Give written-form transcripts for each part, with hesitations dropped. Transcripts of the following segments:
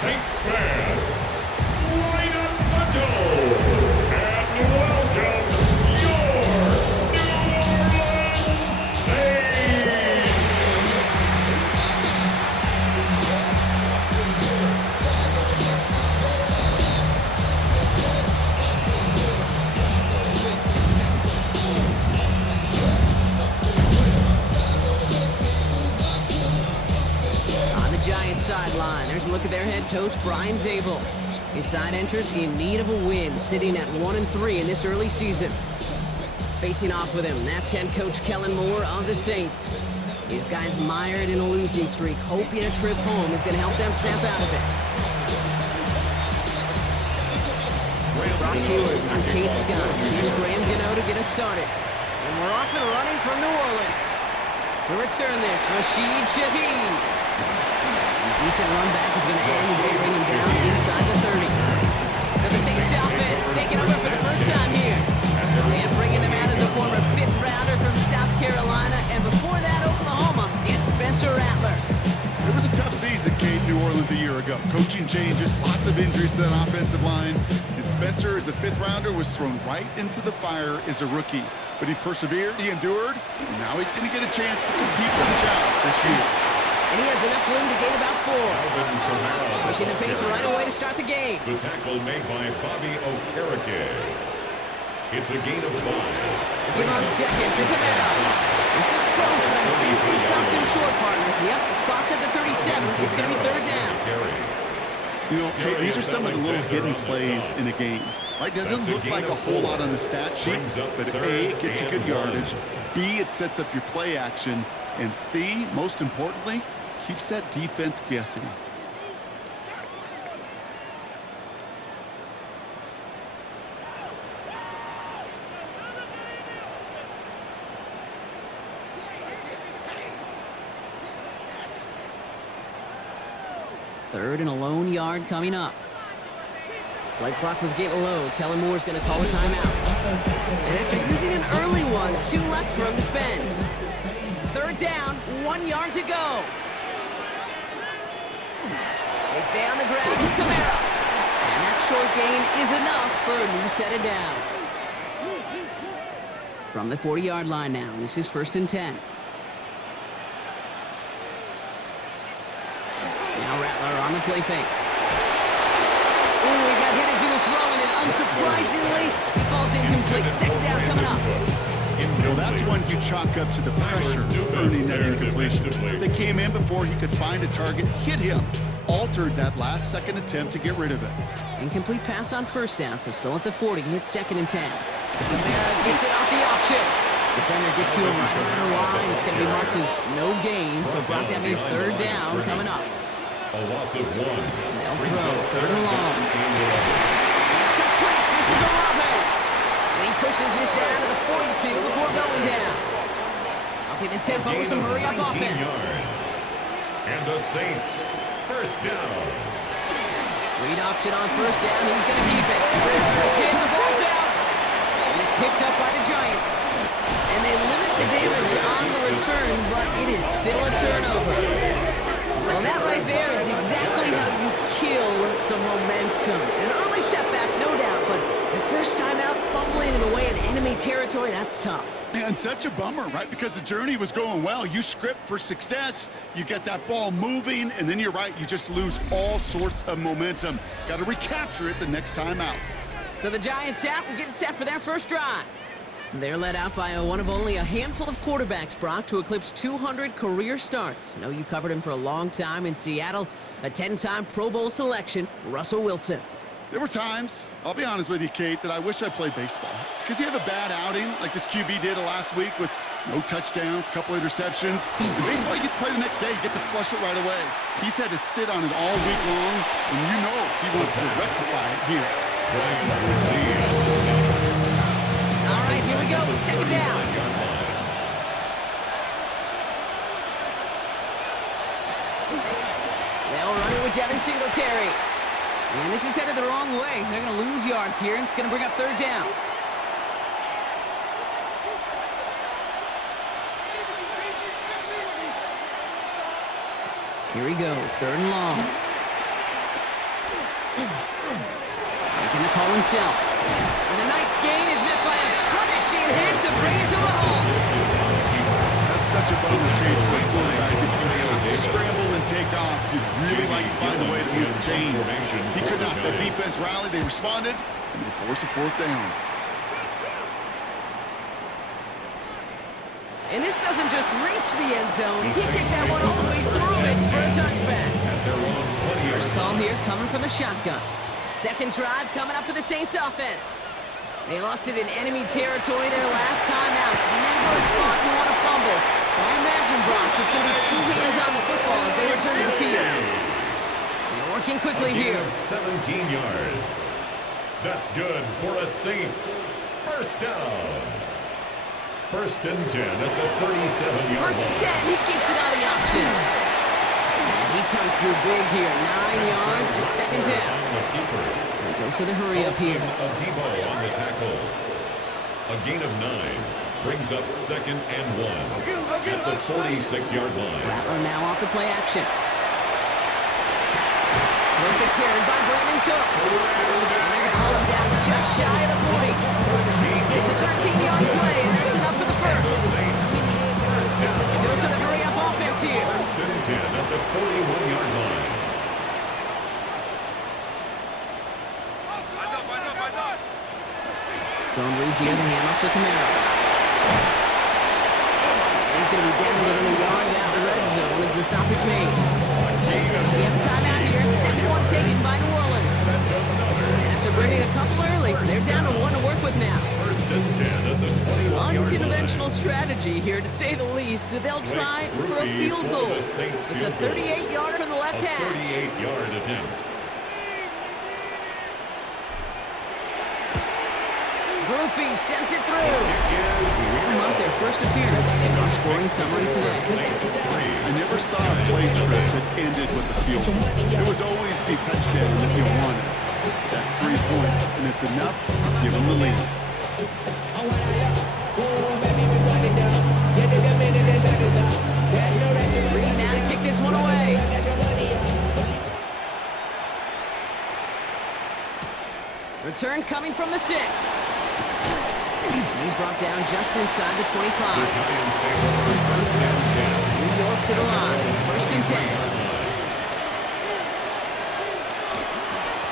Saints fans, line up the door and welcome your New Orleans Saints! On the Giants sideline, there's a look at their head coach, Brian Zabel. His side enters in need of a win, sitting at 1-3 in this early season. Facing off with him, that's head coach Kellen Moore of the Saints. His guys mired in a losing streak, hoping a trip home is going to help them snap out of it. Brock Hewitt on Kate Scott. Here's Graham Gano to get us started. And we're off and running from New Orleans. To return this, Rashid Shaheed. Decent run back is going to end as they bring him down inside the 30. So the Saints offense taking over for the first time here. And bringing them out as a former 5th rounder from South Carolina. And before that, Oklahoma, it's Spencer Rattler. It was a tough season, Kate, New Orleans a year ago. Coaching changes, lots of injuries to that offensive line. And Spencer, as a 5th rounder, was thrown right into the fire as a rookie. But he persevered, he endured, and now he's going to get a chance to compete for the job this year. And he has enough room to gain about 4. Pushing the pace right away to start the game. The tackle made by Bobby Okereke. It's a gain of 5. Give on seconds and come out. This is close, but I think they stopped him short, partner. Yep, the spot's at the 37. It's going to be 3rd down. You know, Kate, these are some of the little hidden plays in a game. Right? Doesn't look like a whole lot on the stat sheet, but A, it gets you good yardage. B, it sets up your play action. And C, most importantly, keeps that defense guessing. Third and a lone yard coming up. Play clock was getting low. Kellen Moore's going to call a timeout. And after using an early one, 2 left for him to spend. 3rd down, 1 yard to go. They stay on the ground with Kamara. And that short gain is enough for a new set of downs. From the 40-yard line now, this is 1st and 10. Now Rattler on the play fake. Ooh, he got hit as he was throwing, and unsurprisingly, he falls incomplete. 2nd down coming up. Well, that's one you chalk up to the pressure earning that incompletion. They came in before he could find a target, hit him, altered that last-second attempt to get rid of it. Incomplete pass on 1st down, so still at the 40. It's 2nd and 10. Kamara gets it off the option. Defender gets to him right around the line. It's going to be marked as no gain, so Brock, that means 3rd down coming up. A loss of 1. They'll throw 3rd and long. It's complete. This is Olave. And he pushes this down to the 42 before going down. Okay, the tempo with some hurry-up offense. Yards. And the Saints, 1st down. Read option on 1st down. He's going to keep it. First hit, the ball's out. And it's picked up by the Giants. And they limit the damage on the return, but it is still a turnover. Well, that right there is exactly how you kill some momentum. An early setback, no doubt, but the first time out, fumbling it away in enemy territory, that's tough. And such a bummer, right? Because the journey was going well. You script for success, you get that ball moving, and then you're right, you just lose all sorts of momentum. Got to recapture it the next time out. So the Giants out and getting set for their first drive. They're led out by one of only a handful of quarterbacks, Brock, to eclipse 200 career starts. I know you covered him for a long time in Seattle, a 10-time Pro Bowl selection, Russell Wilson. There were times, I'll be honest with you, Kate, that I wish I played baseball. Because you have a bad outing, like this QB did last week with no touchdowns, a couple interceptions. In baseball, you get to play the next day, you get to flush it right away. He's had to sit on it all week long, and you know he wants to rectify it here. All right, here we go, 2nd down. They'll run it with Devin Singletary. And this is headed the wrong way. They're going to lose yards here, and it's going to bring up 3rd down. Here he goes, 3rd and long. the call himself. And the nice gain is met by a punishing hit to bring it to a halt. That's such a bummer, Kate, for a quarterback. If you have to scramble and take off, you'd really like to find a way to move the chains. He could not. The defense rallied, they responded, and they forced a fourth down. And this doesn't just reach the end zone. He kicked that one all the way through it for a touchback. First call here coming from the shotgun. Second drive coming up for the Saints offense. They lost it in enemy territory their last time out. Never a spot you want to fumble. So I imagine, Brock, it's going to be two hands on the football as they return to the field. They're working quickly here. 17 yards. That's good for the Saints. First down. First and 10 at the 37-yard line. First and 10, he keeps it out of the option. And he comes through big here. 9 yards and second down. And Dosa the hurry up here. Debo on the tackle. A gain of 9 brings up second and 1 at the 46-yard line. Rattler now off the play action. Wilson carried by Brandon Cooks. And they're going to hold him down just shy of the 40. It's a 13-yard play, and that's enough for the first. Dosa the hurry up offense here. First and 10 at the 41-yard line. Zone read here, the handoff to Kamara. And he's going to be down within a yard of that red zone as the stop is made. We have a timeout here. Second one taken by New Orleans. And after bringing a couple early, they're down to 1 to work with now. First and 10 at the 21-yard line. Unconventional strategy here, to say the least. They'll try for a field goal. It's a 38-yarder from the left hash. 38-yard attempt. Groupie sends it through. We ran them up their first appearance in our scoring summary today. I never saw a play script that ended with a field goal. There was always a touchdown that you wanted. That's 3 points, and it's enough to give them the lead. Reed now to kick this one away. Return coming from the 6. He's brought down just inside the 25. Giants take over first and 10. New York to the line. First and 10.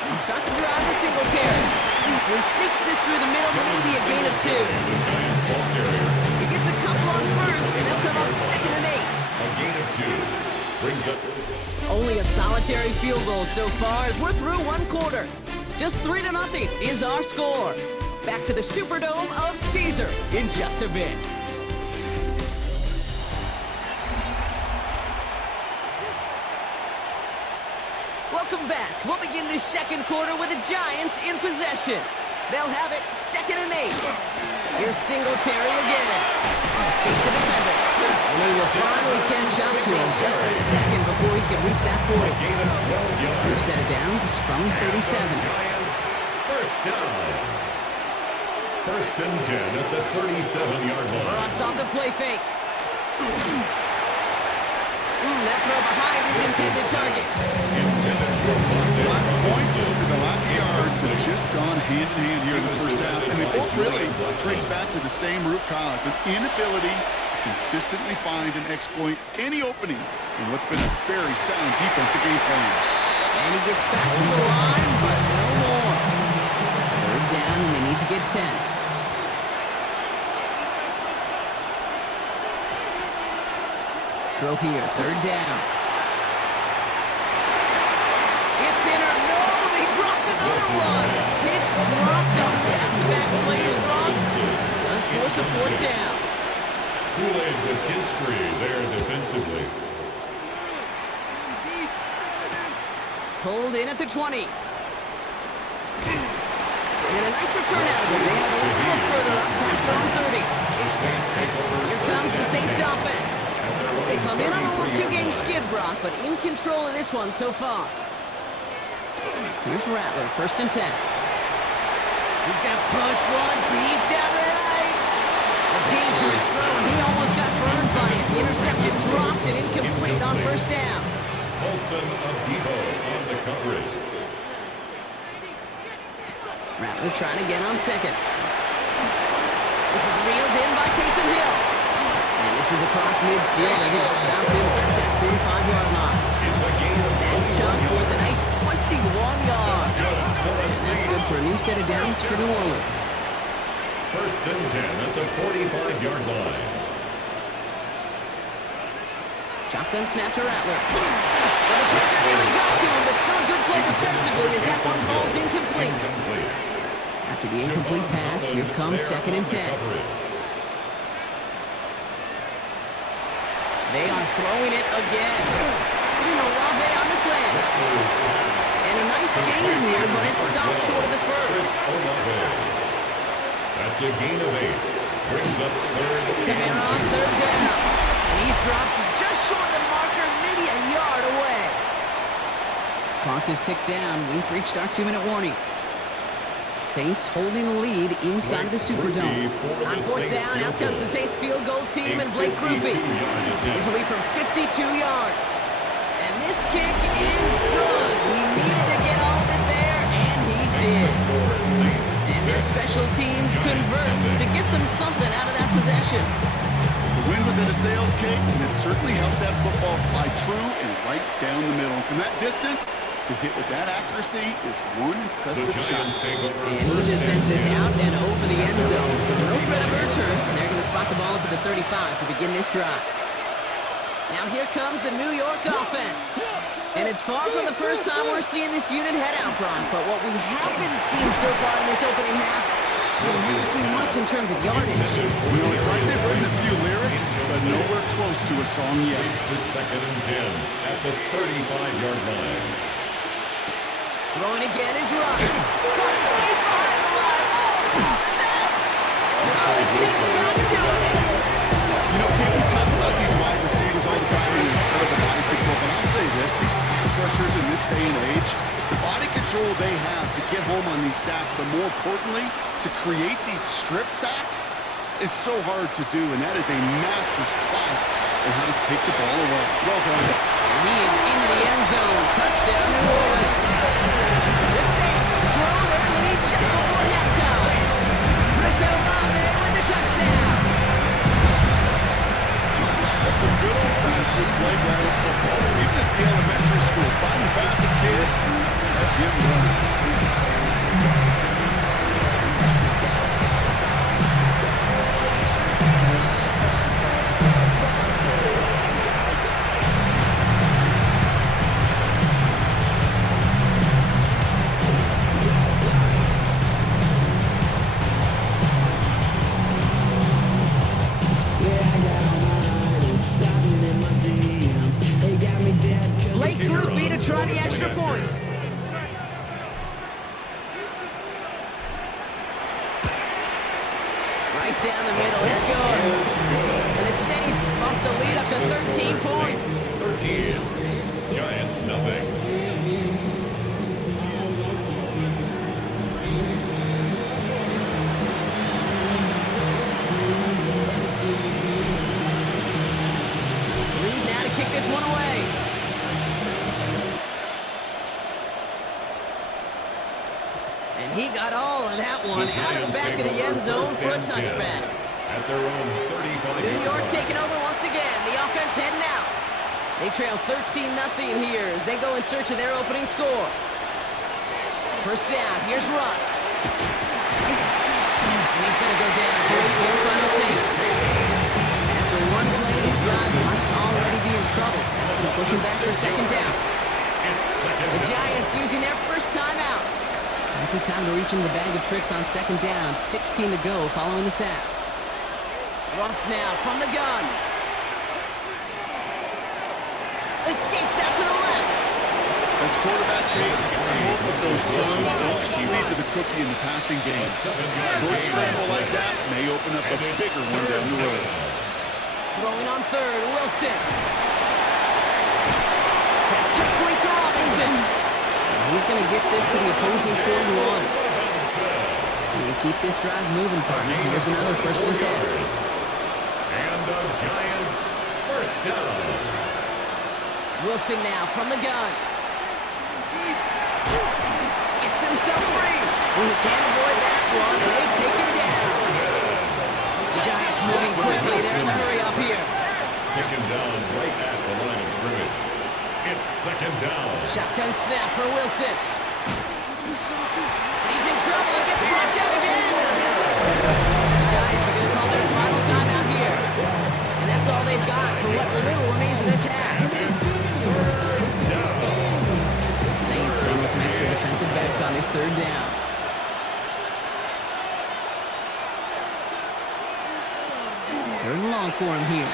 He'll start the drive with Singletary. He sneaks this through the middle, maybe a gain of 2. The Giants ball carrier. He gets a couple on first, and they'll come up second and 8. A gain of 2 brings up. Only a solitary field goal so far as we're through 1 quarter. Just 3-0 is our score. Back to the Superdome of Caesar in just a bit. Welcome back. We'll begin this second quarter with the Giants in possession. They'll have it second and 8. Here's Singletary again. Escapes the defender. And they will finally catch up to him just a second before he can reach that 40. Gain of 12 yards. Here's set of downs from 37. Giants first down. First and 10 at the 37-yard line. Ross off the play fake. That throw behind his intended target. Points and the lack of yards have just gone hand in hand here in the first half, and they both really trace back to the same root cause, an inability to consistently find and exploit any opening in what's been a very sound defensive game plan. And he gets back to the line, but no more. Third down, and they need to get 10. Throw here, third down. It's in or no, they dropped another one. It's dropped on back-to-back plays, Brock. Does force a fourth down. Kool-Aid with history there defensively. Pulled in at the 20. And a nice return out of it. They have a little further up past their own 30. The Saints take over. Here comes the Saints offense. They come in on a little 2-game skid, Brock, but in control of this one so far. Here's Rattler, first and 10. He's going to push one deep down the right. A dangerous throw, and he almost got burned by it. The interception dropped and incomplete on first down. Paulson Adebo on the coverage. Rattler trying to get on second. This is reeled in by Taysom Hill. And this is across midfield. They're going to stop him at that 45-yard line. It's a gain of That 21 chunk with a yards. nice 21 yards. That's That's good for a new set of downs for New Orleans. First and 10 at the 45-yard line. Shotgun snap to Rattler. Well, the pressure really got to him, but still a good play defensively as that one falls incomplete. After the incomplete pass, here comes second and 10. They are throwing it again. Olave on the slant. And a nice gain here, but it stopped short of the first. That's a gain of 8. Brings up third. It's Kamara on third down. And he's dropped just short of the marker, maybe a yard away. Clock is ticked down. We've reached our 2-minute warning. Saints holding the lead inside of the Superdome. On fourth down, out comes the Saints field goal team and Blake Grupe. This will be from 52 yards. And this kick is good. He needed to get all of it there, and he did. And their special teams converts to get them something out of that possession. The wind was at a sails, Kate, and it certainly helped that football fly true and right down the middle. And from that distance, to hit with that accuracy is one impressive shot. And he just sends this out and over the end zone. So no threat of return. They're going to spot the ball up at the 35 to begin this drive. Now here comes the New York offense. And it's far from the first time we're seeing this unit head out, Brock. But what we haven't seen so far in this opening half, we haven't seen much in terms of yardage. You know, it's like they've written a few lyrics, but nowhere close to a song yet. To second and 10 at the 35-yard line. Throwing again is Russ. Caught him deep behind the line. Oh, the ball is out. Oh, the Saints got to it. You know, Kate, we talk about these wide receivers all the time and the body control, but I'll say this, these pass rushers in this day and age, the body control they have to get home on these sacks, but more importantly, to create these strip sacks is so hard to do, and that is a master's class in how to take the ball away. Well done. And he is into the end zone. Touchdown, New Orleans. The Saints grow their lead just before halftime. Chris Olave with the touchdown. That's some good old-fashioned playground football. Even at the elementary school, find the fastest kid, give him one. Blake Grupe to try the extra point. Right down the middle, it's good. And the Saints bump the lead up to 13 points. 13. Giants nothing. Lead now to kick this one away. And he got all of that one out of the back of the end zone for a touchback. At their own 35. New York taking over once again. The offense heading out. They trail 13-0 here as they go in search of their opening score. First down, here's Russ. And he's going to go down. Great work by the Saints. After one play, his drive might already be in trouble. That's going to push him back for second down. The Giants using their first timeout. Happy time to reach in the bag of tricks on second down. 16 to go following the sack. Russ now from the gun. Escapes out to the left. As quarterback, Kate, I hope that those clones don't just lead to the cookie in the passing game. Short scramble like that may open up a bigger one down the road. Throwing on third, Wilson. Pass complete to Robinson. And he's going to get this to the opposing 41. And keep this drive moving, partner. Here's another first and 10. And the Giants first down. Wilson now from the gun. Gets himself free. Well, you can't avoid that one, and they take him down. The Giants moving quickly. They're in the hurry up here. Taken down right at the line of scrimmage. It's second down. Shotgun snap for Wilson. He's in trouble and gets brought down again. The Giants are going to call their final timeout here. And that's all they've got for what little remains of this half. The Saints going with some extra defensive backs on this third down. Third and long for him here.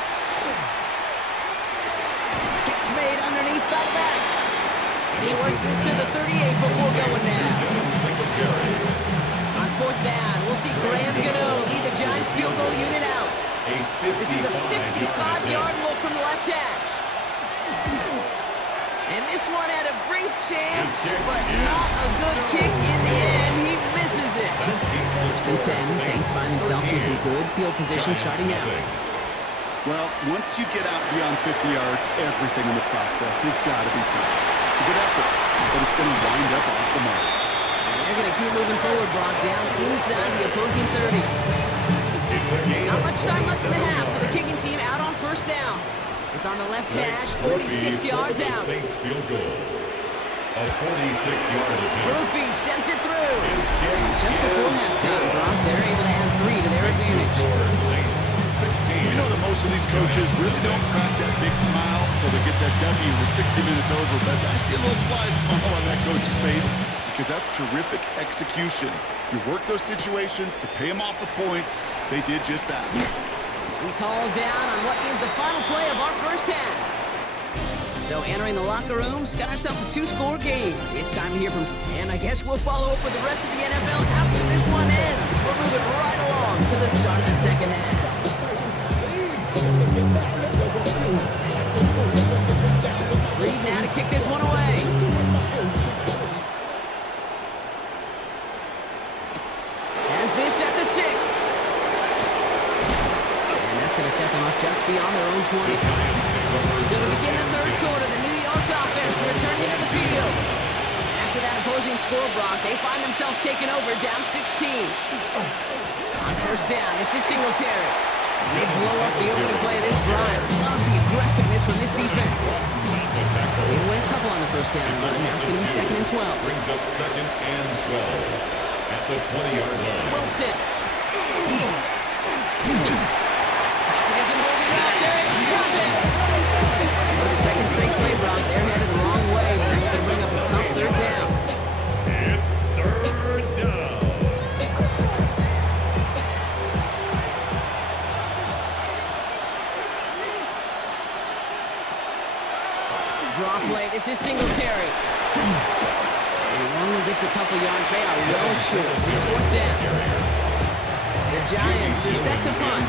Catch made underneath by the back. And he works this to the 38 before going now. On fourth down, we'll see Graham Gano lead the Giants field goal unit out. This is a 55-yard look from the left hash. And this one had a brief chance, but not a good kick in the end. He misses it. First and 10, Saints find themselves with some good field position starting out. Well, once you get out beyond 50 yards, everything in the process has got to be perfect. It's a good effort, but it's going to wind up off the mark. And they're going to keep moving forward, Brock, down inside the opposing 30. Not much time left in the half, so the kicking team out on first down. It's on the left hash, 46 yards out. Saints field goal. A 46-yard attempt. Rupee sends it through. Just before halftime, Brock, they're able to add 3 to their advantage. Saints 16. We know that most of these coaches really don't crack that big smile until they get that W with 60 minutes over, but I see a little sly smile on that coach's face because that's terrific execution. You work those situations to pay them off with points. They did just that. He's hauled down on what is the final play of our first half. So entering the locker rooms, got ourselves a 2-score game. It's time to hear from, and I guess we'll follow up with the rest of the NFL after this one ends. We're moving right along to the start of the second half. Reed now to kick this one away. Has this at the 6. And that's going to set them up just beyond their own 20. So to begin the third quarter, the New York offense returning to the field. And after that opposing score, Brock, they find themselves taking over down 16. On first down, this is Singletary. And they blow up the opening play of this drive. Love the aggressiveness from this defense. They win a couple on the first down run. Now it's going to be second and 12. Brings up second and 12 at the 20-yard line. Wilson. Doesn't hold it out there. Drop it. For the second straight play, Brock, they're headed the wrong way. That's going to bring up a tough third down. It's third down. Draw play. This is Singletary. And he only gets a couple yards. They are well short. It's fourth down. The Giants are set to punt.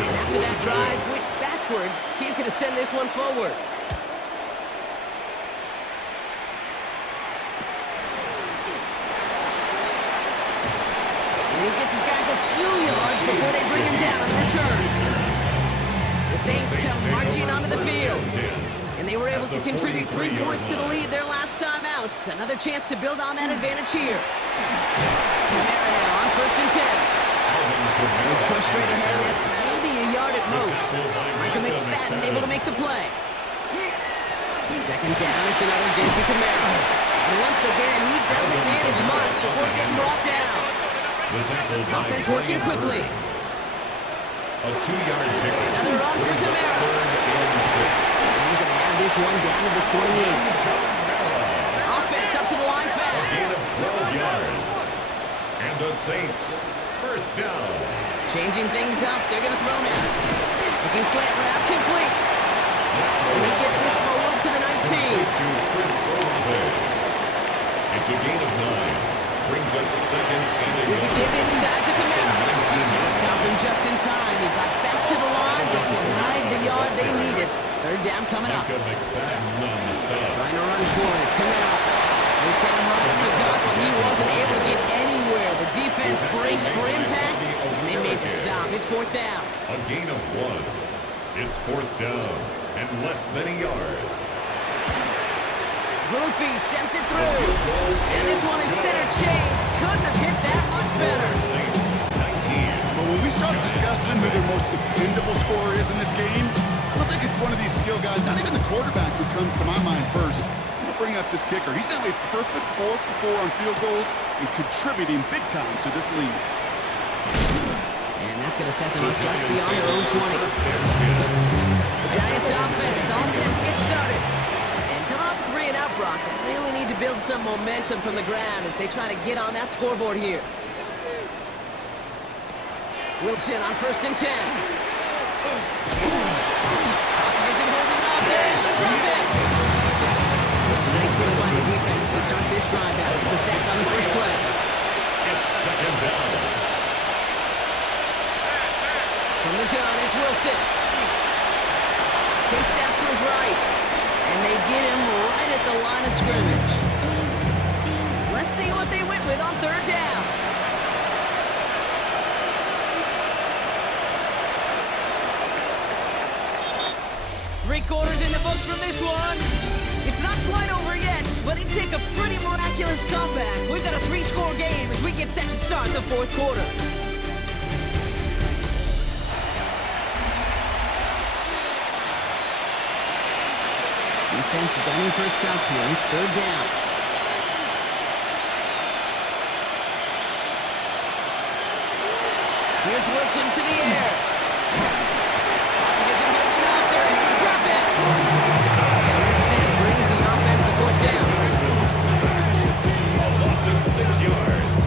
And after that drive went backwards, he's going to send this one forward. And he gets his guys a few yards before they bring him down on the return. The Saints come marching onto the field. And they were able to contribute 3 points to the lead their last time out. Another chance to build on that advantage here. Kamara now on first and 10. He's pushed straight ahead, and that's maybe a yard at most. Michael McFadden able to make the play. Second down, it's another game to Kamara. And once again, he doesn't manage much before getting brought down. Offense working quickly. A 2-yard pickup. Another run for Kamara. He's going to have this one down to the 28. Offense up to the line A fast. gain of 12 yards. And the Saints first down. Changing things up, they're going to throw now. Looking slant route, complete. And he gets this forward to the 19. To Chris Olave. It's a gain of 9. Brings up second and a Here's a give inside to Kamara. They stop him just in time. He got back to the line, but denied the yard they needed. Third down coming up. Micah McFadden on the stop. Trying to run for it. Kamara. They sent him right up the gut, but he wasn't able to get anywhere. The defense braced for impact, and they made the stop. It's fourth down. A gain of 1. It's fourth down and less than a yard. Groupie sends it through. And this one is center change. Couldn't have hit that much better. Saints 19. But when we start discussing who their most dependable scorer is in this game, I don't think it's one of these skill guys, not even the quarterback, who comes to my mind first. I'm going to bring up this kicker. He's now a perfect 4 for 4 on field goals and contributing big time to this lead. And that's going to set them up just beyond their own 20. First and 10. The Giants offense all set to get started. And come off 3 and out, Brock. They really need to build some momentum from the ground as they try to get on that scoreboard here. Wilson on first and 10. Isn't holding up there. Drop it. Nice run by the defense to start this drive out. It's a sack on the first play. It's second down. From the gun, it's Wilson. Chased out to his right. And they get him right at the line of scrimmage. Let's see what they went with on third down. Three quarters in the books from this one. It's not quite over yet, but it took a pretty miraculous comeback. We've got a 3-score game as we get set to start the fourth quarter. Defense gunning for a stop here. It's third down. Here's Wilson to the air. Pocket isn't holding up. They're able to drop it. And that sack brings the offense to fourth down. A loss of 6 yards.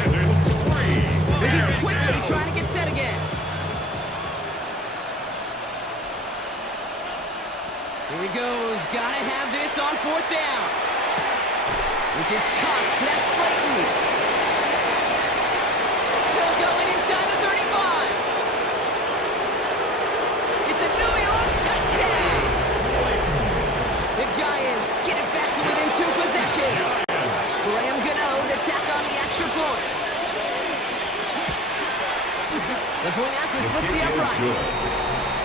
And it's 3. Moving quickly, trying to get set again. Here he goes. Gotta have this on fourth down. This is Cox. That's Slayton. Still going inside the 35. It's a New York touchdown. The Giants get it back to within 2 possessions. Graham Gano to tack on the extra point. The point after splits the uprights.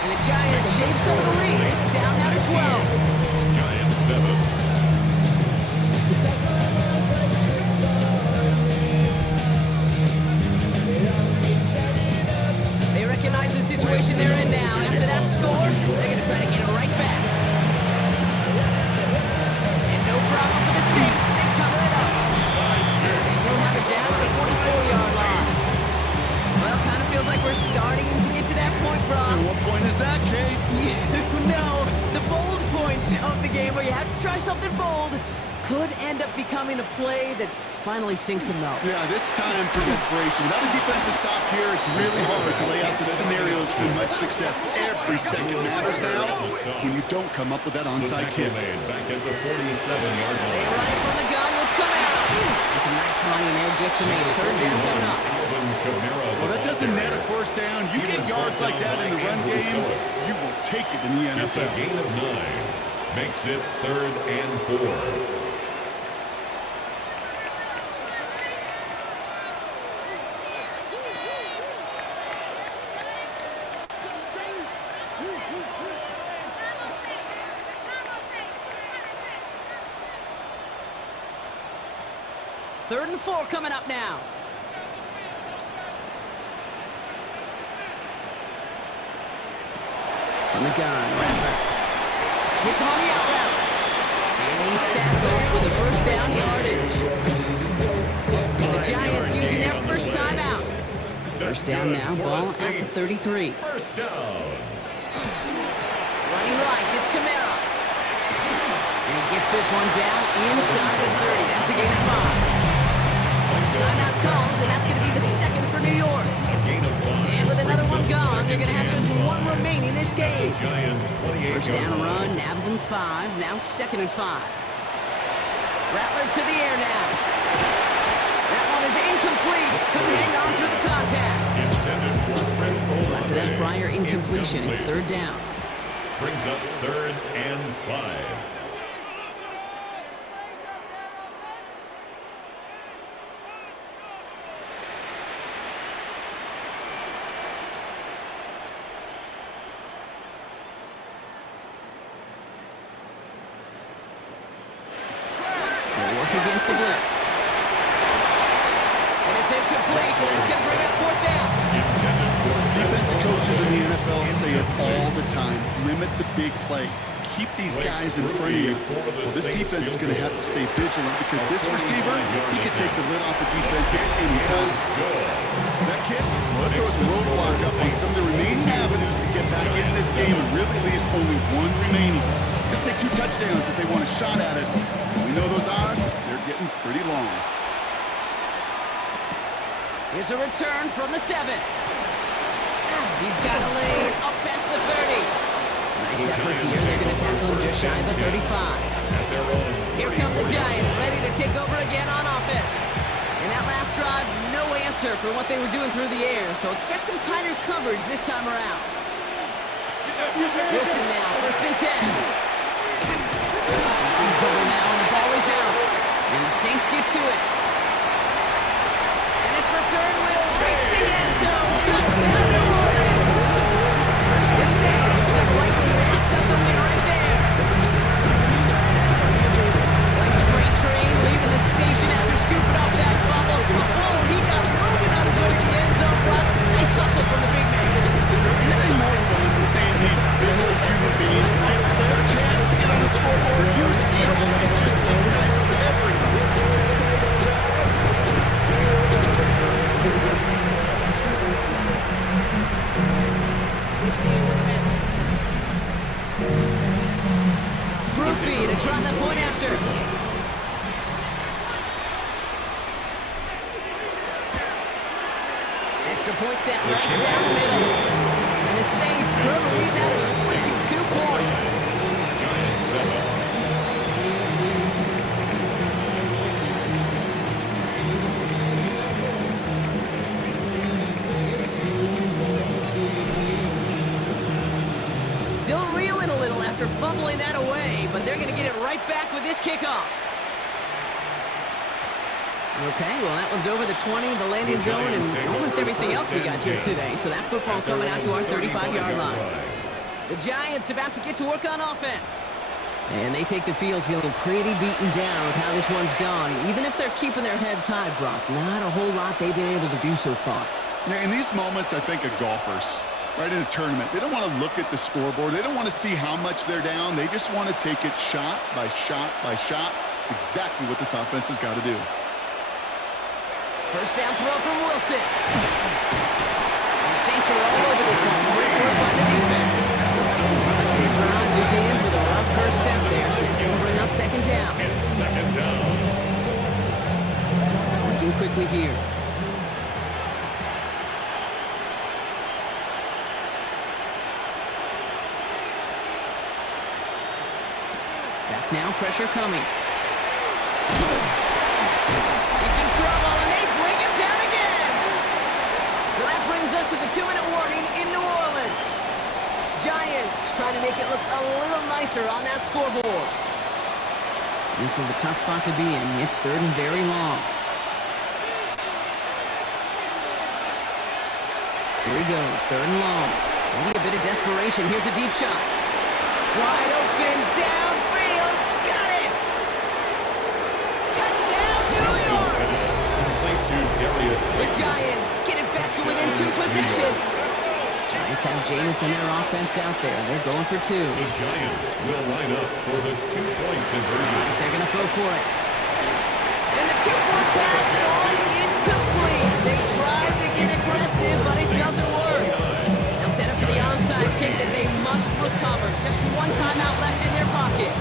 And the Giants shave some of the lead. It's down now to 12. Giants 7. They recognize the situation they're in now. After that score, they're going to try to get it right back. And no problem for the Saints. They cover it up. And he'll have it down to the 44-yard line. Well, kind of feels like we're starting to get to that point, Brock. And what point is that, Kate? You know, the bold point of the game where you have to try something bold could end up becoming a play that finally sinks them though. Yeah, it's time for desperation. Without a defensive stop here, it's really hard to lay out the scenarios for much success. Every second matters now when you don't come up with that The onside tackle kick. made back at the 47-yard They line. run it from the gun with Kamara. It's a nice run in there, gets him a third down coming up. Alvin Kamara, Well, that doesn't net a first down. You get yards like that in the run game, you will take it in the It's a NFL. gain of 9. Makes it 3rd and 4. Third and 4 coming up now. From the gun, Rapper. Hits him on the out route. And he's tackled with a first down yardage. The Giants using their first time out. First down now, ball at the 33. First down. Running right, it's Kamara. And he gets this one down inside the 30. That's a gain of 5. Timeout calls, and that's going to be the second for New York. A gain of 5. And with another Brings one up gone, they're going to have just second one and remaining in this game. Giants 28 First down run, nabs him 5. Now 2nd and 5. Rattler to the air now. That one is incomplete. Couldn't hang on through the contact. Intended for Chris So after that Olave. prior incompletion, it's third down. Brings up 3rd and 5. say it all the time. Limit the big play. Keep these guys in front of you. Well, this defense is going to have to stay vigilant because this receiver, he could take the lid off the defense at any time. That kick, well, that throws a roadblock up on some of the remaining avenues to get back in this game and really leaves only one remaining. It's going to take 2 touchdowns if they want a shot at it. We know those odds, they're getting pretty long. Here's a return from the 7. He's got a lane up past the 30. Nice effort here. They're going to tackle him just shy of the 35. Here come the Giants, ready to take over again on offense. In that last drive, no answer for what they were doing through the air, so expect some tighter coverage this time around. Wilson now, 1st and 10. In trouble now, and the ball is out. And the Saints get to it. And this return will reach the end zone. Touchdown, New Orleans! The Saints have likely wrapped up the win right there. Like a freight train leaving the station after scooping off that bubble. Oh, he got moving on his way to the end zone. But nice hustle from the big man. Is there anything more fun than seeing these big old human beings get their chance to get on the scoreboard? You see it, it just ignites everybody. Groupie to try the point after. Extra point set right down the middle. And the Saints grow the lead now to 22 points. Still reeling a little after fumbling that away, but they're going to get it right back with this kickoff. Okay, well, that one's over the 20, the landing zone, and almost everything else we got here today. So that football coming out to our 35-yard line. The Giants about to get to work on offense. And they take the field feeling pretty beaten down with how this one's gone. Even if they're keeping their heads high, Brock, not a whole lot they've been able to do so far. Yeah, in these moments, I think of golfers. Right, in a tournament, they don't want to look at the scoreboard. They don't want to see how much they're down. They just want to take it shot by shot by shot. It's exactly what this offense has got to do. First down throw from Wilson. And the Saints are all over this one. Great work by the defense. The drive begins with a rough first step there. It's going to bring up 2nd down. It's 2nd down. Working quickly here. Back now, pressure coming. He's in trouble, and they bring him down again. So that brings us to the 2-minute warning in New Orleans. Giants trying to make it look a little nicer on that scoreboard. This is a tough spot to be in. It's 3rd and very long. Here he goes, 3rd and long. Maybe a bit of desperation. Here's a deep shot. Wide open, downfield, got it! Touchdown, New York! The Giants get it back to within 2 possessions. Giants have Jameis and their offense out there. They're going for 2. The Giants will line up for the 2-point conversion. Right, they're going to throw for it. And the 2-point pass falls incomplete. They tried to get aggressive, but it doesn't work. They'll set up for the onside kick that they must recover. Just 1 timeout left in their pocket.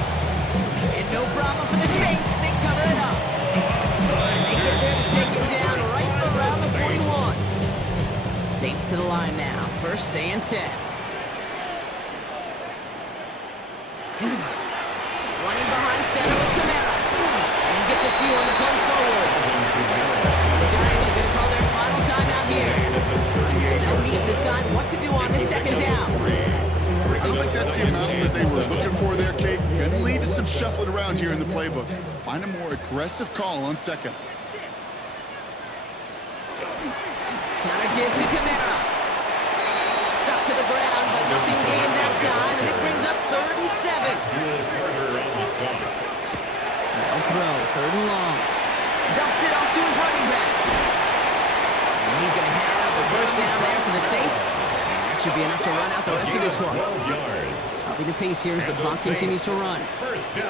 And no problem for the Saints. They cover it up. And they get there to take him down right around the 41. Saints to the line now. 1st and 10. Running behind center with Kamara. And he gets a few on the punch forward. The Giants are going to call their final timeout here. They'll need to decide what to do on this 2nd down. I don't think that's the amount that they were looking for there, Kate. Going to lead to some shuffling around here in the playbook. Find a more aggressive call on 2nd. Counter give to Kamara. Stuck to the ground, but nothing gained that time, and it brings up 37. They'll throw, 3rd and long. Dumps it off to his running back. And he's going to have the first down there for the Saints. And should be enough to run out the rest of this one. 12 yards. Upping the pace here as the And clock continues to run. First down.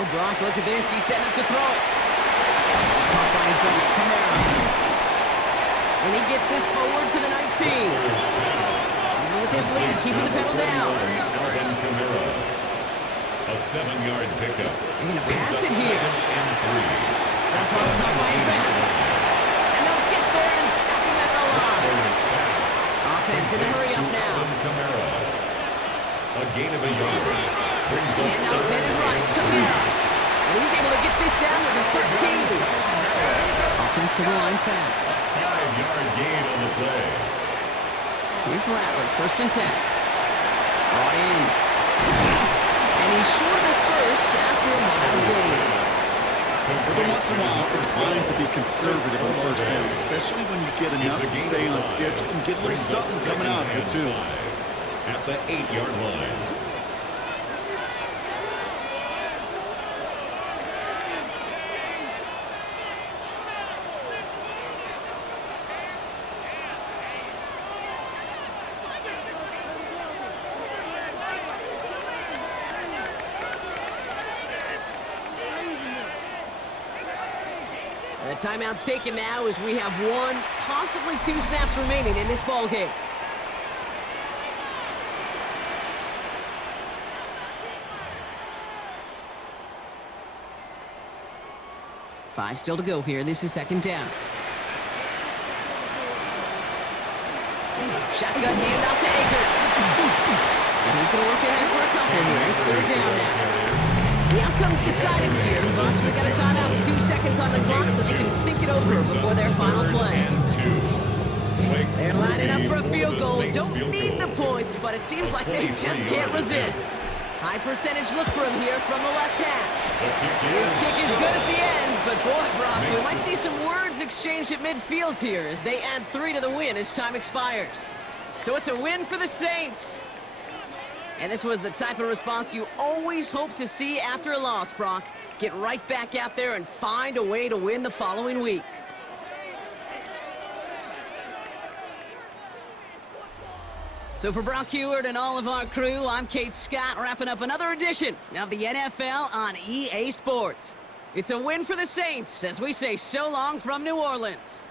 Oh, Brock, look at this. He's setting up to throw it. Caught by his buddy, Kamara. And he gets this forward to the 19. Even with this lead, keeping the pedal down. Alvin Kamara. A 7-yard pickup. They're going to pass it here. 2nd and 3. Caught by his back. And they'll get there and stop him at the line. Offense in the hurry up now. Kamara. A gain of a yard. Brings up And now headed right, Kamara. And he's able to get this down to the 13. Offensive line fast. 5-yard gain on the play. Here's Rattler, 1st and 10. Brought in. And he's short of the first after a mild gain. Every once in a while, it's fine to be conservative on first down, especially when you get enough to stay on schedule and get a little something coming out of it, too. At the 8-yard line. The timeout's taken now as we have 1, possibly 2 snaps remaining in this ball game. Five still to go here. This is 2nd down. Shotgun handout to Akers. And he's going to work ahead for a couple here. It's 3rd down now. The outcome's decided here, Bucks. We got a timeout with 2 seconds on the clock so they can think it over before their final play. They're lining up for a field goal. Don't need the points, but it seems like they just can't resist. High percentage look for him here from the left hash. His kick is good at the end, but boy, Brock, we might see some words exchanged at midfield here as they add 3 to the win as time expires. So it's a win for the Saints. And this was the type of response you always hope to see after a loss, Brock. Get right back out there and find a way to win the following week. So for Brock Huard and all of our crew, I'm Kate Scott, wrapping up another edition of the NFL on EA Sports. It's a win for the Saints as we say so long from New Orleans.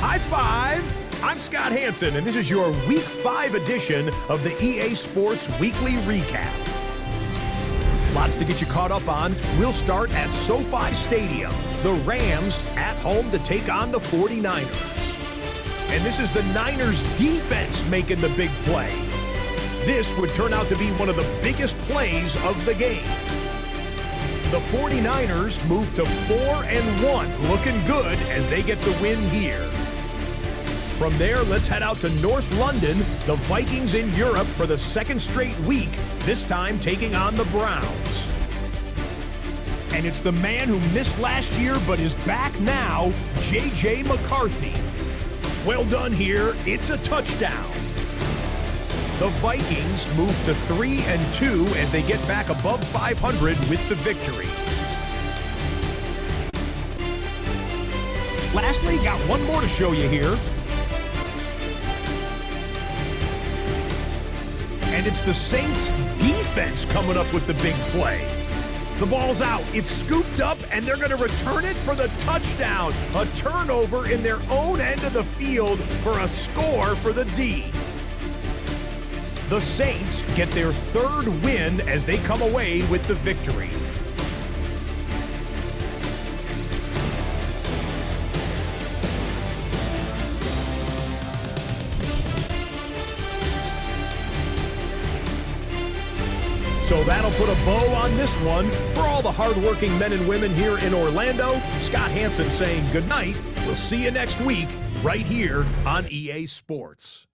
High five! I'm Scott Hanson, and this is your Week 5 edition of the EA Sports Weekly Recap. Lots to get you caught up on. We'll start at SoFi Stadium. The Rams at home to take on the 49ers. And this is the Niners defense making the big play. This would turn out to be one of the biggest plays of the game. The 49ers move to 4-1, looking good as they get the win here. From there, let's head out to North London, the Vikings in Europe for the 2nd straight week, this time taking on the Browns. And it's the man who missed last year but is back now, J.J. McCarthy. Well done here, it's a touchdown. The Vikings move to 3-2 as they get back above 500 with the victory. Lastly, got one more to show you here. And it's the Saints defense coming up with the big play. The ball's out. It's scooped up, and they're going to return it for the touchdown. A turnover in their own end of the field for a score for the D. The Saints get their third win as they come away with the victory. So that'll put a bow on this one. For all the hardworking men and women here in Orlando, Scott Hanson saying good night. We'll see you next week right here on EA Sports.